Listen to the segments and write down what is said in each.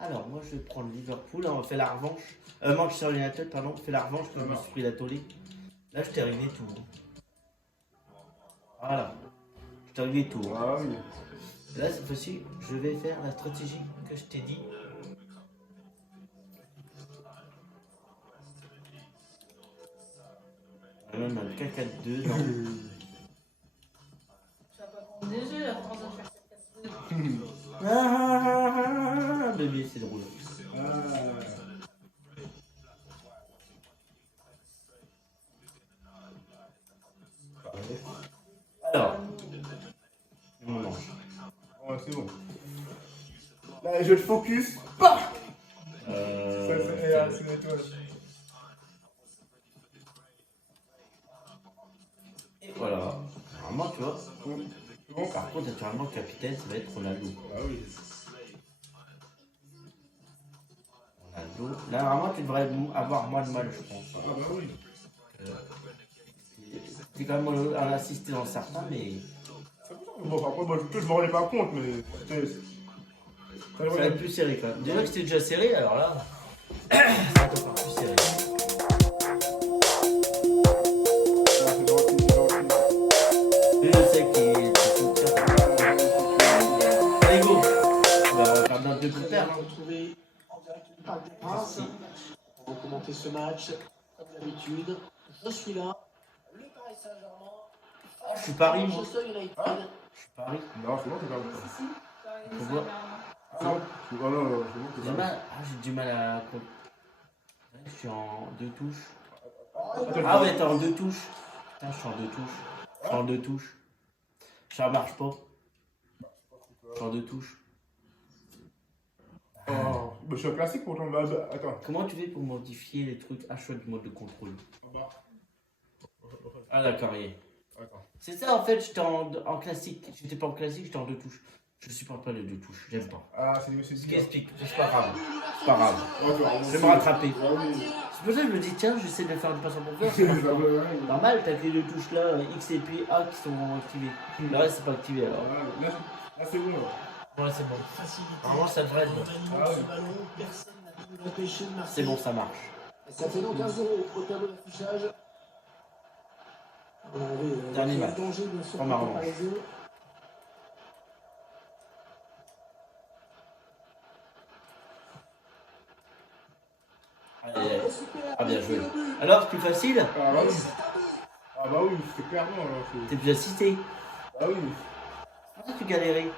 Alors, moi, je vais prendre Liverpool. On fait la revanche. Manchester United, pardon. On fait la revanche que je me suis pris la tollée. Là, je t'ai réglé tout. Voilà. Je t'ai réglé tout. Ah oui. Et là, cette fois-ci, je vais faire la stratégie que je t'ai dit. Même un K4-2, non. Tu vas pas prendre des œufs, après on va faire 4-2. Ah, bébé, c'est drôle. Alors, on mange. Ouais, c'est bon. Là, je te focus. Bah c'est l'étoile. Et voilà. Normalement, tu vois. C'est bon. Par contre, naturellement, le capitaine, ça va être Ronaldo. Ah oui. Ronaldo. Là, normalement, tu devrais avoir moins de mal, je pense. Ah bah oui. C'est quand même un assisté dans certains, mais Bon, après, moi, je me rendais pas compte, mais. ça va être plus serré quand même. Déjà que c'était déjà serré, alors là, ça va être encore plus serré. Et je sais qu'il est tout allez, go. On va faire notre deux coups perdre. Retrouver en direct du Parc des Princes. On va commenter ce match, comme d'habitude. Je suis là. Le Paris Saint-Germain. Je suis Paris, moi. Manchester United. Je suis Paris. Non, c'est bon, c'est pas bon. Si, si. Faut voir. Ah non, c'est bon, c'est J'ai bon. mal. Ah, j'ai du mal à. Je suis en deux touches. Attends, Ah ouais, t'es en deux touches. Putain, je suis en deux touches. Je suis en deux touches. Ça marche pas. Je suis en deux touches. Oh, bah, je suis un classique pourtant. Bah, attends. Comment tu fais pour modifier les trucs à choix du mode de contrôle? Bah. Ah d'accord, y est. Attends. C'est ça en fait, j'étais en classique. J'étais pas en classique, j'étais en deux touches. Je supporte pas les deux touches, j'aime pas. Ah, c'est Ce qui bien. explique, c'est pas grave. C'est pas grave. Je vais me rattraper. C'est pour ça que je me dis, tiens, j'essaie de faire une passe en profondeur. ça marche pas. Normal, t'as que les deux touches là, X et puis A qui sont activées. Le reste, c'est pas activé alors. Là, c'est bon. Là. Ouais, c'est bon. Facilité. Normalement, ça devrait être bon. Ah oui. Ce ballon, personne n'a pu nous empêcher de marquer. C'est bon, ça marche. Et ça fait donc 1-0 au tableau d'affichage. On avait Dernier match. danger bien sûr En marrant. par les yeux. Allez, ah bien joué. Alors, c'est plus facile? Ah bah oui. Ah bah oui, c'est clairement là. T'es plus assisté. Ah oui. Pourquoi tu galérais?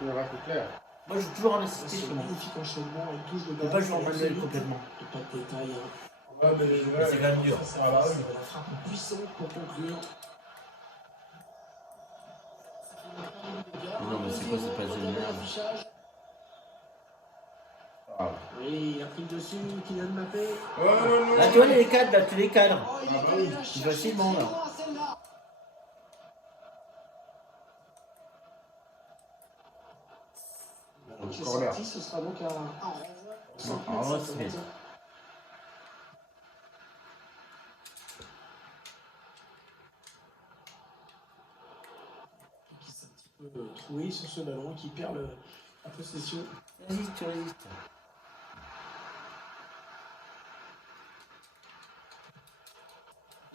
C'est clair. Moi, je joue toujours en assisté C'est chez un moi. magnifique enchaînement, elle touche le Je peux pas jouer en manuel complètement. Pas de détails. Ouais, mais C'est quand même dur. Ah bah oui. La frappe puissante pour conclure. Non, mais c'est quoi cette passe de merde? Ah. Oui, il a pris le dessus, Kylian Mbappé. non. Là, tu vois les cadres, là, tu les cadres. Oh, il Ah est bah allé oui. la Plus chercher facilement, là. facilement, celle-là. Qui est Corner. sorti, ce sera donc un renvoi. Un renvoi, c'est bien. Qui s'est un petit peu troué sur ce ballon, qui perd la possession. Résiste, tu résistes.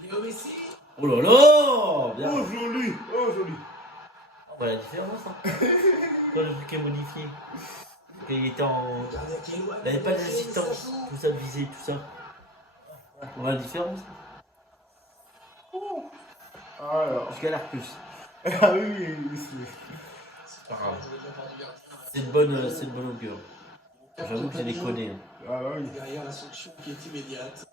Léo Messi. Oh là là! Bien. Oh joli. Oh joli. On voit la différence, hein. Quand le truc est modifié. Il était en. Il n'avait pas d'assistance, tout ça, de viser, tout ça. On voit la différence. Alors. Je galère plus. Ah oui, C'est pas grave. C'est une bonne augure. J'avoue que j'ai déconné. Hein. Ah bah oui. Derrière la sanction qui est immédiate.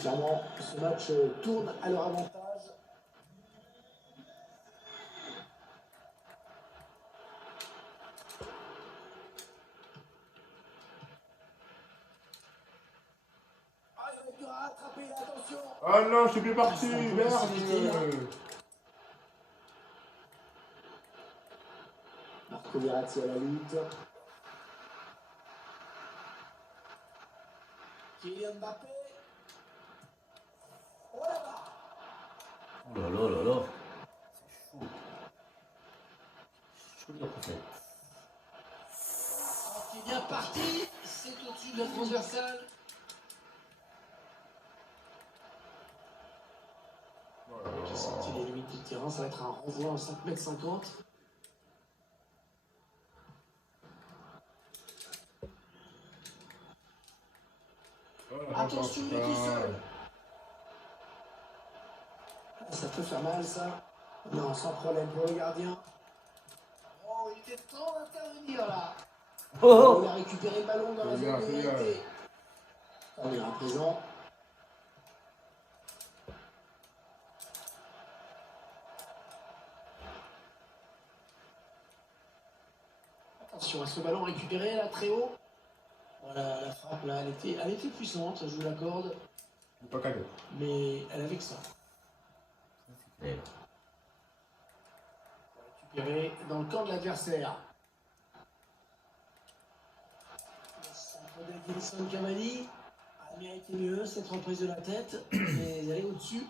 Clairement, ce match tourne à leur avantage. Ah, il va rattraper, attention. Ah non, je suis plus parti. Merde. Marco Verratti à la lutte. Kylian Mbappé. Oh là-bas. Oh là là là là. C'est chaud. C'est chaud de la recette. bien parti. C'est au-dessus de la transversale. J'ai senti les limites du terrain. Ça va être un renvoi en 5,50 m. Attention, il est tout seul. Ça peut faire mal, ça. Non, sans problème pour le gardien. Oh, il était temps d'intervenir là. Oh, Il a récupéré le ballon dans la C'est bien, zone de c'est bien. vérité. On est à présent. Attention à ce ballon récupéré là très haut. Voilà, la frappe là, elle était puissante, je vous l'accorde, Pas calé. mais elle avait que ça. Eh, Récupéré dans le camp de l'adversaire. Edinson Cavani a mérité mieux cette reprise de la tête, mais elle est au-dessus.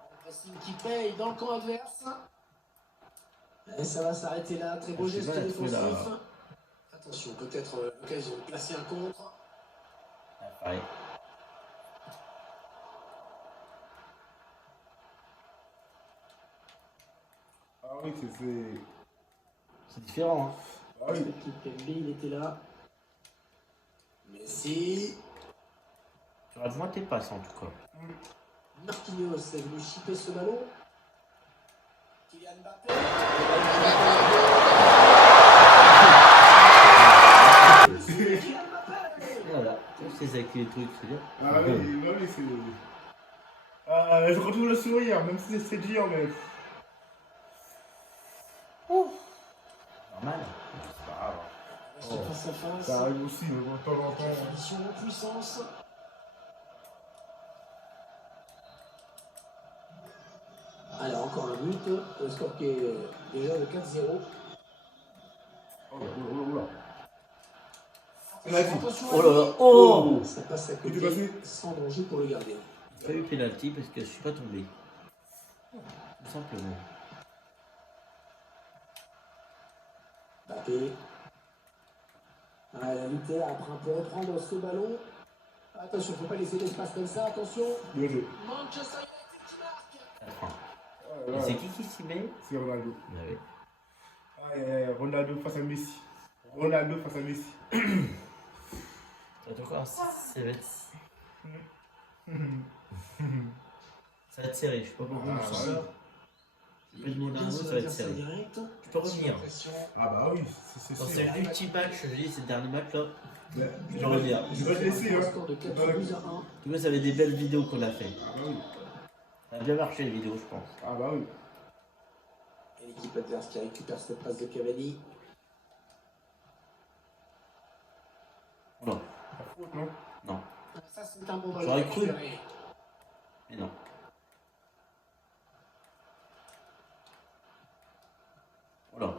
Un pressing qui paye dans le camp adverse. Et ça va s'arrêter là, très beau Ah, c'est geste mal, défensif. là. Attention, peut-être l'occasion de placer un contre. pareil. Ah oui, c'est. C'est différent. Hein. Ah oui. L'équipe Kembe, il était là. Messi. Tu rates moins tes passes en tout cas. Marquinhos est venu chipper ce ballon. Kylian Mbappé. Kylian Mbappé. Voilà, c'est ça qui est le truc, c'est bien. Ah oui, c'est. Je retrouve le sourire, même si c'est dur, mais. Normal. C'est pas grave. Reste face à face. Ça arrive aussi, mais bon, de temps en temps. Attention en puissance. Alors encore un but, le score qui est déjà de 4-0. Oh là, oh là, oh là. Attention, Oh là là, oh! ça passe à Il est côté passé. sans danger pour le gardien. J'ai pas eu pénalty parce que je suis pas tombé. Tout simplement. Mbappé. Ah, la lutte est là, après on peut reprendre ce ballon. Attention, il ne faut pas laisser l'espace comme ça, attention. Bien joué. Manchester United qui marque. 4 ans. Oh là Et là. c'est qui s'y met? C'est Ronaldo. Ah oui. Ah, Ronaldo face à Messi. Ronaldo face à Messi. Encore, ça va être. Ça va être serré, je sais pas pourquoi Ah, on sent ouais. ça. J'ai pas de mots d'un mot, ça va être serré. Direct. Tu peux revenir. Ah bah oui, c'est Dans sûr. ces multi-matchs, je dis, ces derniers matchs là, Mais- je reviens. Je vais te laisser, Un hein. score de 4 Dans la- buts à 1. Tu vois, ça avait des belles vidéos qu'on a fait. Ah bah oui. Ça a bien marché les vidéos, je pense. Ah bah oui. Et l'équipe adverse qui récupère cette passe de Cavani. Non, La faute, non? non, Ça, c'est un bon ballon. J'aurais cru. récupéré. mais non. Voilà.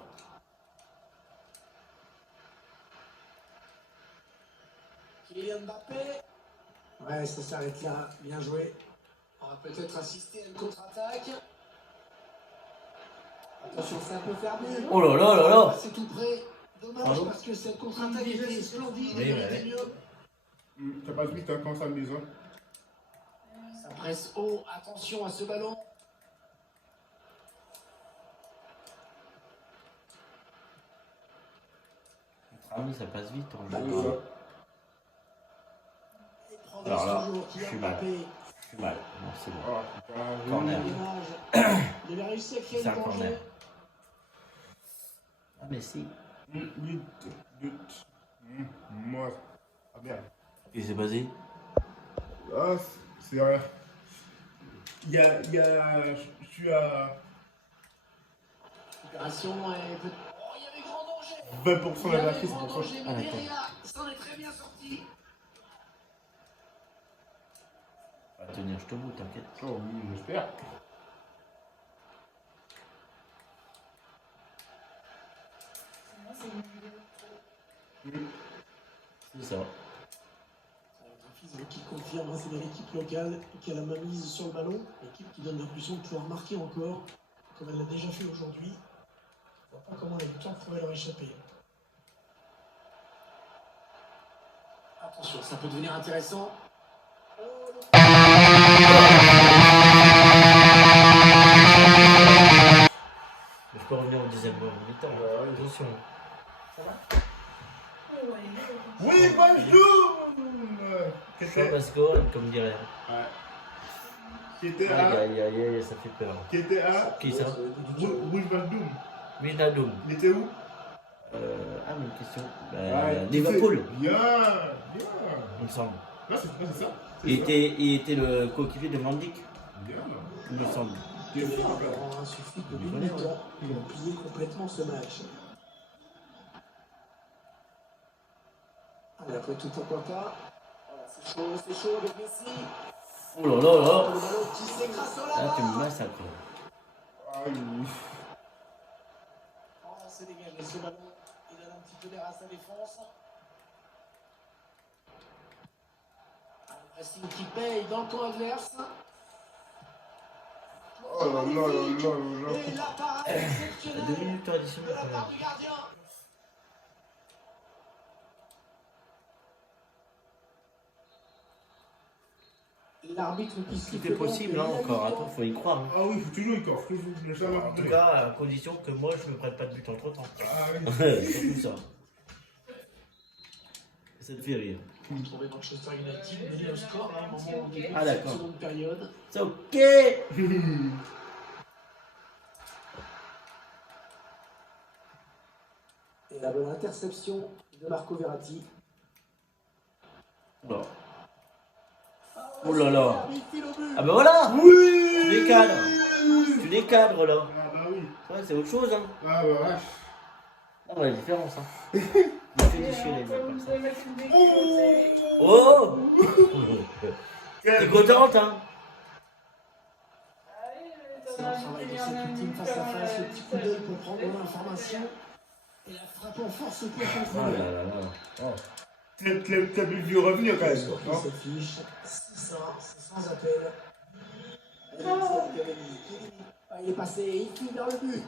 Kylian Mbappé. Ouais, ça s'arrête là. Bien joué. On va peut-être assister à une contre-attaque. Attention, ça peut faire mieux. Oh là là là là! C'est tout près. Dommage Pardon parce que cette contre-attaque était splendide. Oui, Il ouais. était mieux. T'as pas vite hein, quand ça mise, hein. Ça presse haut. Attention à ce ballon. Ah oui, ça passe vite en C'est jeu. ça. Il progresse Alors là, toujours. je Kylian suis mal. Mbappé. Je suis mal. Non, c'est bon. Ah, c'est pas Corner. Dommage. Il avait réussi à créer C'est le un corner. danger. Ah, mais si. But. Moi. Ah merde. Qu'est-ce qui s'est passé? Ah, c'est. Je suis à Récupération et peut- Oh, il y avait grand danger. 20% Il de y la avait batterie, c'est grand pour ça. danger, Ah, mais d'accord. Pereira s'en est très bien sorti. On va tenir, je te bout, t'inquiète. Oh oui, j'espère. C'est ça. Qui confirme, hein, c'est de l'équipe locale qui a la main mise sur le ballon. L'équipe qui donne l'impression de pouvoir marquer encore, comme elle l'a déjà fait aujourd'hui. vois pas comment les victoires pourraient leur échapper. Attention, ça peut devenir intéressant. Je peux revenir au deuxième mi-temps. Attention. Oui, bonjour. Show must go on, comme dirait. Ouais. Qui était Aïe à. aïe aïe aïe, ça fait peur. Qui était à. Qui ça? Rouge Valdoum. Wijnaldum. Il était où? Ah, mais une question. Ouais, Liverpool, Bien, bien. il me semble. Là, c'est ça. Il était le coéquipier de Van Dijk, Bien. il me semble. T'es fort, là. Il suffit que d'une mi-temps, ils ont plié complètement ce match. Allez, après tout, pourquoi pas. Voilà, c'est chaud avec Messi. Oh là là là. Le ballon qui s'écrase sur la Là, tu me barre. massacres. Aïe. Oh, c'est dégagé ce ballon. Il donne un petit peu d'air à sa défense. Un pressing qui paye dans le camp adverse. Oh là là là là là. Et la parade exceptionnelle 2 minutes de additionnelles la quand part même. du gardien. L'arbitre qui Tout siffle est possible, hein, encore. Attends, faut y croire. Hein. Ah oui, faut toujours y croire. Faut ne jamais En tout abandonner. cas, à condition que moi, je me prenne pas de but entre temps. Ah oui. C'est tout ça. Ça te fait rire. On trouvait Manchester United menait au score à un moment au début Ah, de cette d'accord. seconde période. C'est ok. Et la bonne interception de Marco Verratti. Oula. Oh là là. Il file au but. Ah bah voilà. Oui. Tu les cadres. Tu les cadres là. Ah bah oui. Ouais, c'est autre chose, hein. Ah bah vache. Ah bah la différence, hein. Il fait des chiens, les mecs, comme ça. Oh. Oh. T'es contente, hein. C'est un travail de cette ultime face à face. Le petit coup d'œil pour prendre l'information. Et la frappe en force au point Oh contre. là là là. Oh. T'as vu revenir quand Le même. score qui Non s'affiche. 6-1, c'est sans appel. Ah, il est passé, il file vers le but.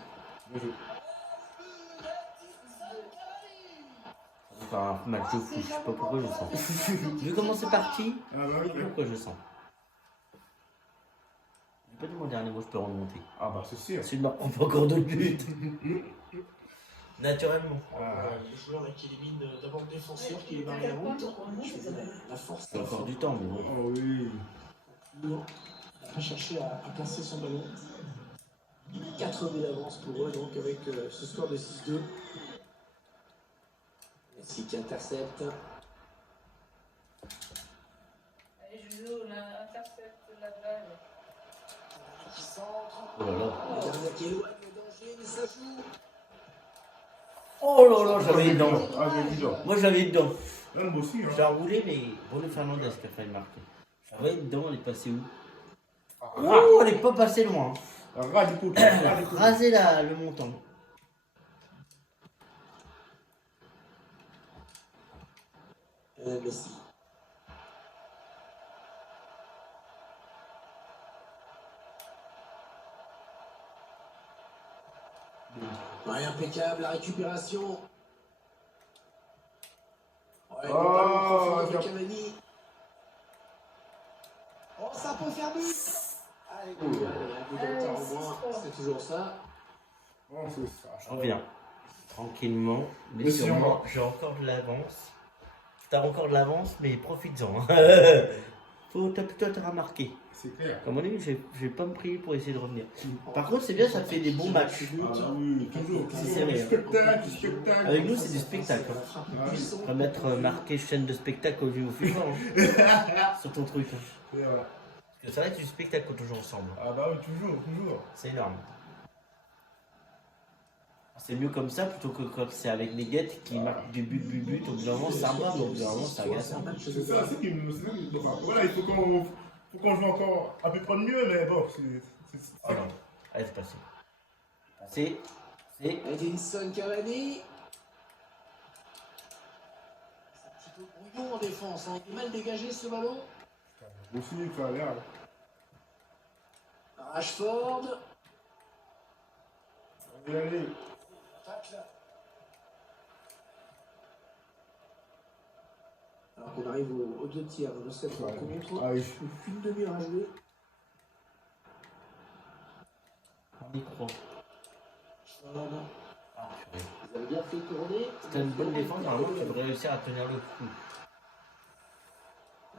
C'est un match de fou, je sais pas pourquoi je sens. Vu comment c'est parti, Ah bah je sais oui. pas pourquoi je sens. J'ai pas dit mon dernier mot, je peux remonter. Ah bah c'est sûr. S'il ne prend pas encore de but. Naturellement. Ah. Le joueur là, qui élimine d'abord le défenseur qui est barré la route. La force. C'est encore du temps, mais bon. Oh oui. Il va chercher à placer son ballon. 4 buts d'avance pour eux, donc avec ce score de 6-2. Messi qui intercepte. Allez, Julio, là, intercepte la balle. Qui centre. Oh là là. Le gardien qui éloigne le danger, mais ça joue. Oh là là, j'avais dedans. Ah j'ai dit donc. Moi j'avais dedans. Là moi aussi. J'ai Hein. roulé, mais Bruno Fernandez qui a failli marquer. J'avais dedans, elle est passée où? Ah, Oh, elle est pas passée loin. ras du coup. Elle a rasé le montant. Messi. Ouais, impeccable, la récupération. Ouais, Oh, le ballon profond de tiens. Cavani. Oh, ça peut faire but. Allez, un coup de retard au moins, c'est toujours ça. Oh c'est ça. Je reviens. Tranquillement, mais Mais sûrement, sûrement. j'ai encore de l'avance. T'as encore de l'avance, mais profites-en. Toi, t'auras marqué. C'est clair. À mon avis, je vais pas me prier pour essayer de revenir. Par contre, c'est bien, ça te fait des bons matchs. Ah bah oui, toujours. C'est serré, Du hein. spectacle, du spectacle. Avec nous, c'est du spectacle. Hein. Ah oui. On va mettre marqué chaîne de spectacle au FIFA hein. Sur ton truc. Hein. C'est vrai. Parce que ça va être du spectacle quand on joue ensemble. Ah bah oui, toujours, toujours. C'est énorme. C'est mieux comme ça plutôt que quand c'est avec les guettes qui marquent du but. Au bout d'un moment, ça va, mais au bout d'un moment, ça agace. C'est ça, c'est qui me. Enfin, voilà, il faut qu'on joue encore un peu près mieux, mais bon, c'est. Oh non. Allez, c'est passé. C'est. Edinson Cavani. C'est un petit peu brouillon en défense, hein. Il est mal dégagé ce ballon. Moi aussi, ça a l'air. Rashford. Allez, allez. arrive aux 2 tiers de cette rencontre. Ah, oui. Plus d'une demi-heure à jouer. On y croit. Schwab, Ah, purée. vous avez bien fait tourner. Si t'as une bonne défense, normalement, tu devrais réussir à tenir le coup.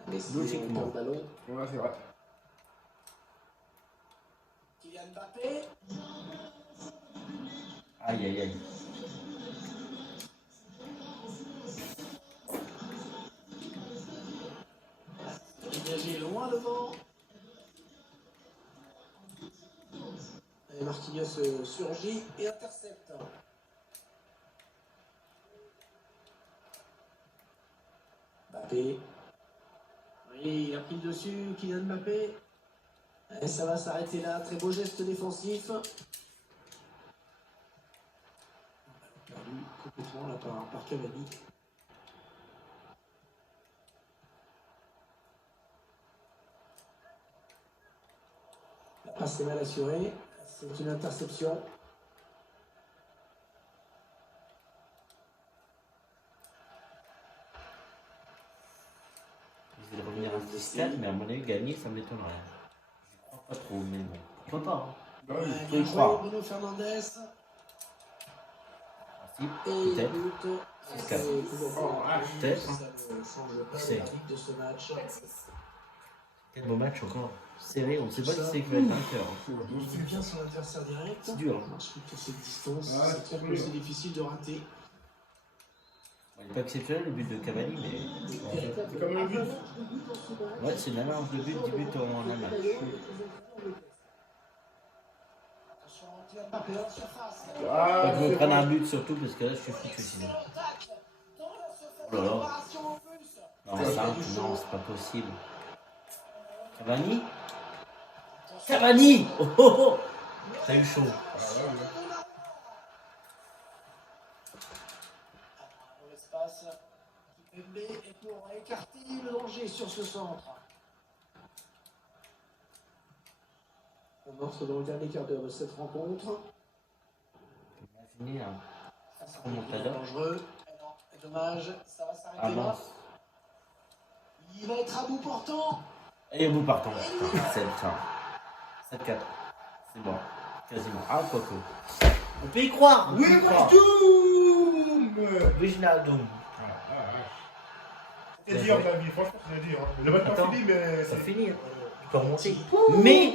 Messi, Logiquement. le ballon. Ouais, c'est vrai. Kylian Mbappé. Aïe, aïe, aïe. Dégagé loin devant. Et Marquinhos surgit et intercepte. Mbappé. Oui, il a pris le dessus, Kylian Mbappé. Et ça va s'arrêter là. Très beau geste défensif. Perdu complètement là par Cavani. La passe est mal assurée. C'est une interception. Je vais revenir à 17, mais à mon avis, gagner, ça m'étonnerait. Je crois pas trop, mais bon. Pourquoi pas, hein. Bah oui. Faut y Bien joué, croire. Bruno Fernandes. Si, Et peut-être. but. C'est C'est toujours pas Peut-être. Ça ne change pas C'est. le rythme de ce match. 4-6. Quel beau match encore. Serré, on ne sait pas qui c'est qui va être vainqueur. Il vit bien son adversaire direct. C'est dur. Hein. Ensuite, à cette distance, Ouais, c'est très c'est peu, dur. c'est difficile de rater. Il n'est pas exceptionnel le but de Cavani, mais. C'est comme un but. Ouais, c'est une avance de but, 10 buts en un match. Ah, Faut que je me c'est prenne bon. un but surtout, parce que là, je suis foutu sinon. Oh là là. Non, ça, non, c'est pas possible. Cavani Cavani. Oh oh oh. T'as eu chaud. Ah, ouais, ouais. Dans l'espace, Kimpembe est pour écarter le danger sur ce centre. On entre dans le dernier quart d'heure de cette rencontre. Imaginez un Ça, c'est remontada. dangereux. Et non, et dommage, ça va s'arrêter là. avance. Il va être à bout portant. Et au bout partant. 7-4. C'est bon. Quasiment. Ah, quoique. On peut y croire. On peut Oui, y croire. Doom. Wijnaldum. C'est dur, ma vie, franchement, c'est dur. Hein. Le match pas Attends. fini, mais Ça c'est. finit. Il peut remonter. Mais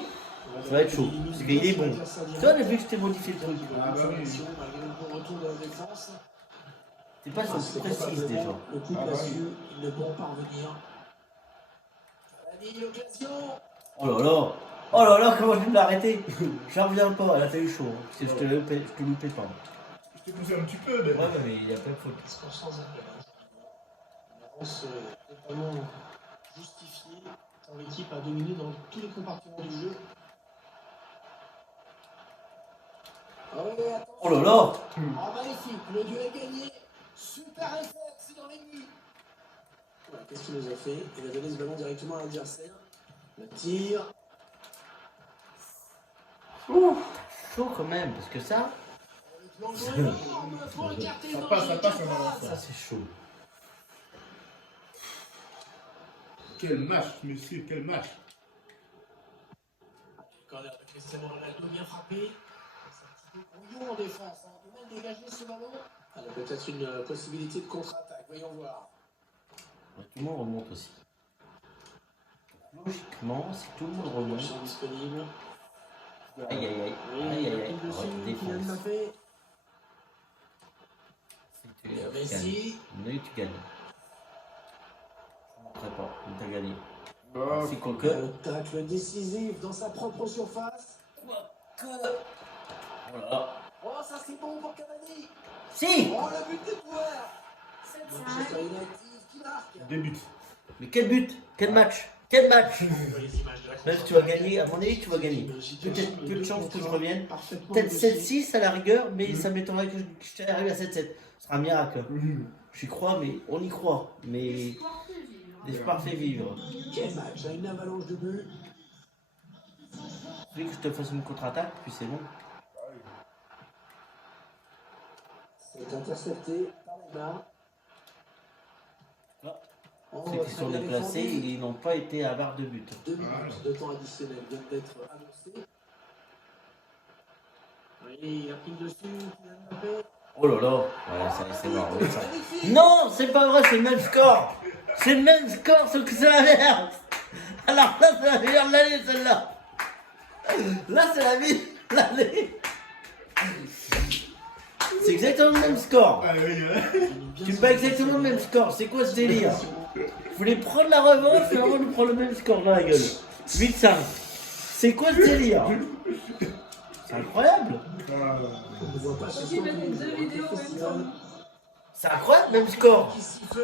ça va être chaud. Parce qu'il est bon. Toi, vu que je t'ai modifié le truc, Ah, bah oui. Malgré le bon retour de la défense. t'es pas sur C'est précise déjà. Le coup Ah, bah là-dessus, ils ne vont pas revenir. Cavani, l'occasion. Oh là là. Oh là là, comment tu me l'as arrêté. J'en reviens pas, elle a fait eu chaud. Parce que je te loupais pas. Je t'ai poussé un petit peu, mais. Ouais, mais il y a pas de faute. Est-ce qu'on sent une avance totalement justifiée quand l'équipe a dominé dans tous les compartiments du jeu. Ah ouais, attention. Oh là là. Ah, magnifique, le duel est gagné. Super réflexe dans les buts. Voilà, qu'est-ce qu'il nous a fait? Il a donné ce ballon directement à l'adversaire. Le tir. Chaud quand même, parce que ça, L'enjeu énorme pour écarter le Ça passe, danger. ça passe. ça c'est chaud. Quel match, monsieur, quel match. Corner de Cristiano Ronaldo bien frappé. C'est un petit peu brouillon en défense. On peut même dégager ce ballon. Alors peut-être une possibilité de contre-attaque. Voyons voir. Ouais, tout le monde remonte aussi. Logiquement, si tout le monde remonte. Champ disponible. Aïe aïe aïe. Oui, Aïe il aïe a aïe. pris le Ouais, dessus. Kylian défense. Mbappé. Si tu gagnes. Messi. Mais tu gagnes. Je ne montrerai pas, mais t'as gagné. Bah, Si quoique. Le tacle décisif dans sa propre surface. Oh là là. Oh, ça c'est bon pour Cavani. Si. Oh, le but découvert. 7-5. Manchester United qui marque. débute. Mais quel but. Quel match. Quel match. On voit les images de la Même si tu vas gagner, à mon avis, tu vas gagner. Peut-être peu de chance que je revienne. Peut-être 7-6 à la rigueur, mais ça m'étonnerait que je arrive à 7-7. Ce sera un miracle. J'y crois, mais on y croit. Mais l'espoir fait vivre. Quel match, une avalanche de buts. Tu veux que je te fasse une contre-attaque, puis c'est bon. C'est intercepté par Neymar. Ceux qui sont déplacés, ils n'ont pas été à barre de but. 2 minutes de temps additionnel viennent d'être annoncés. Oui, il a pris le dessus, Kylian Mbappé. Oh là là, ouais, ça c'est marrant. Ça. Non, c'est pas vrai, c'est le même score. C'est le même score, sauf que c'est la merde. Alors là, c'est la meilleure de l'année, celle-là. Là, c'est la vie de l'année. C'est exactement le même score. Ah oui, Tu me bats exactement le même score. C'est quoi ce délire? Vous voulez prendre la revanche et avant de prendre le même score dans la gueule. 8-5. C'est quoi ce délire? C'est incroyable. On ne voit pas ce Ils mettent les deux vidéos en même temps. C'est incroyable, même score. qui siffle